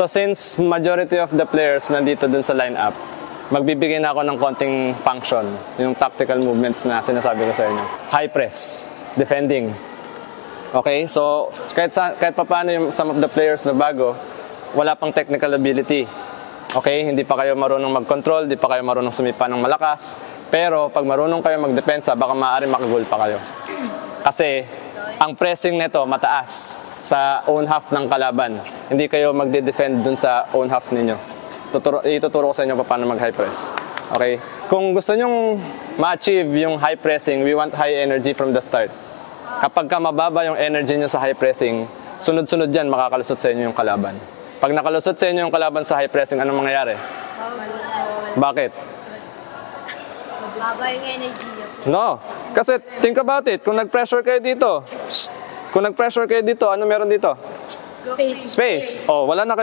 So since majority of the players nandito dun sa lineup, magbibigay na ako ng konting function, yung tactical movements na sinasabi ko sa inyo. High press, defending. Okay, so kahit pa paano yung some of the players na bago, wala pang technical ability. Okay, hindi pa kayo marunong mag-control, hindi pa kayo marunong sumipa ng malakas. Pero pag marunong kayo magdepensa, baka maaari makagol pa kayo. Kasi ang pressing nito mataas sa own half ng kalaban. Hindi kayo magde-defend dun sa own half ninyo. Ituturo ko sa inyo paano mag-high press. Okay? Kung gusto nyong ma-achieve yung high pressing, we want high energy from the start. Kapag ka mababa yung energy nyo sa high pressing, sunod-sunod yan, makakalusot sa inyo yung kalaban. Pag nakalusot sa inyo yung kalaban sa high pressing, anong mangyayari? Bakit? Baba yung energy nyo. No. Kasi think about it. Kung nag-pressure kayo dito, ano meron dito? Space. Oh, wala na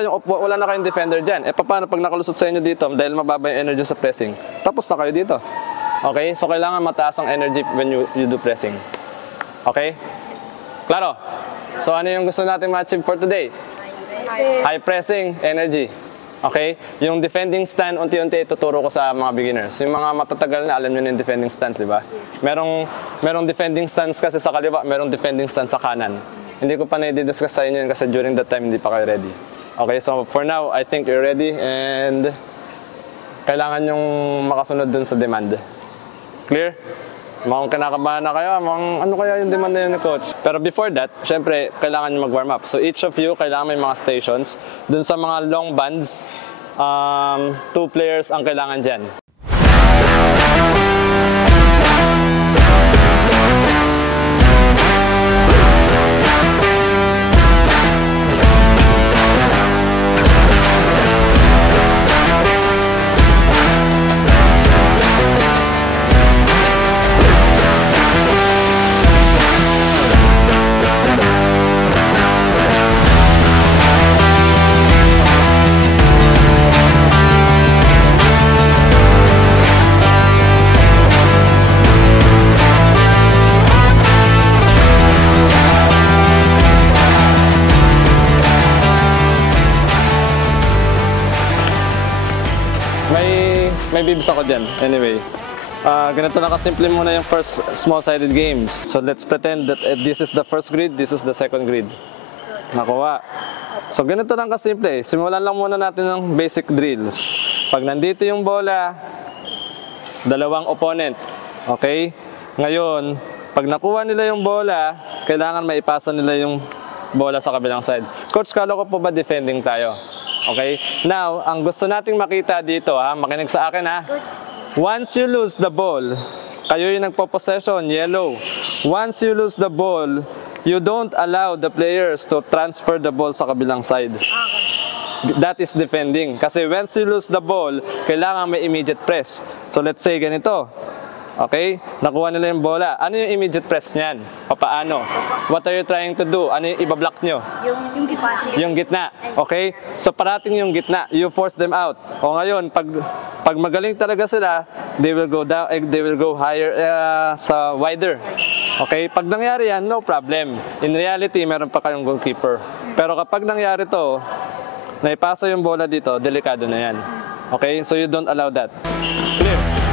kayong defender diyan. Paano pag nakalusot sa inyo dito dahil mababa yung energy sa pressing? Tapos na kayo dito. Okay? So kailangan mataas ang energy when you do pressing. Okay? Klaro? So ano yung gusto natin ma-achieve for today? High pressing, energy. Okay? Yung defending stand, unti-unti ituturo ko sa mga beginners. Yung mga matatagal na, alam nyo na yung defending stance, di ba? Merong defending stance kasi sa kaliwa, merong defending stance sa kanan. Hindi ko pa na-discuss sa inyo yun kasi during that time, hindi pa kayo ready. Okay, so for now, I think you're ready and kailangan yung makasunod dun sa demand. Clear? Mukhang kinakabahan na kayo, ano kaya yung demand na yun ni coach? Pero before that, syempre, kailangan nyo mag-warm up. So each of you, kailangan may mga stations. Dun sa mga long bands, 2 players ang kailangan dyan. May bibs ako dyan. Anyway, ganito na kasimple muna yung first small-sided games. So let's pretend that this is the first grid, this is the second grid. Nakuha. So ganito lang kasimple. Simulan lang muna natin ng basic drills. Pag nandito yung bola, dalawang opponent. Okay? Ngayon, pag nakuha nila yung bola, kailangan maipasa nila yung bola sa kabilang side. Coach, kala ko po ba defending tayo? Okay? Now, ang gusto nating makita dito, makinig sa akin ha. Once you lose the ball, kayo yung nagpo-possession, yellow. Once you lose the ball, you don't allow the players to transfer the ball sa kabilang side. That is defending. Kasi once you lose the ball, kailangan may immediate press. So let's say ganito. Okay? Nakuha nila yung bola. Ano yung immediate press niyan? Paano? What are you trying to do? Ano yung ibablock nyo? Yung gitna. Yung gitna. Okay? So parating yung gitna. You force them out. O ngayon, pag magaling talaga sila, they will go down, they will go higher sa wider. Okay? Pag nangyari yan, no problem. In reality, meron pa kayong goalkeeper. Pero kapag nangyari to, naipasa yung bola dito, delikado na yan. Okay? So you don't allow that. Clear?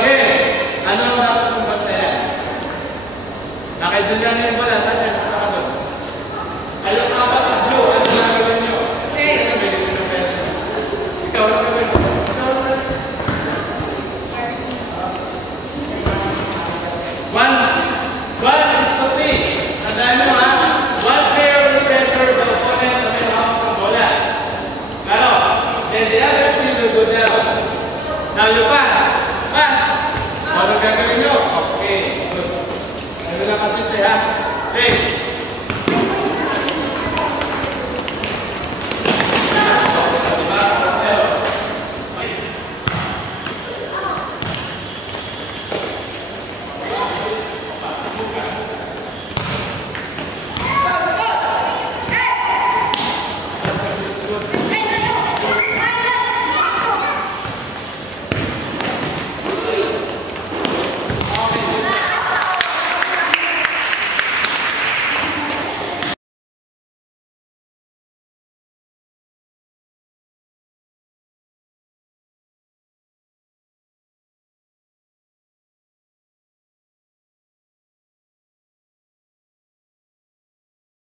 again. Ano ang dapat mong bantayan? Nakay Julian na yung bola. Saan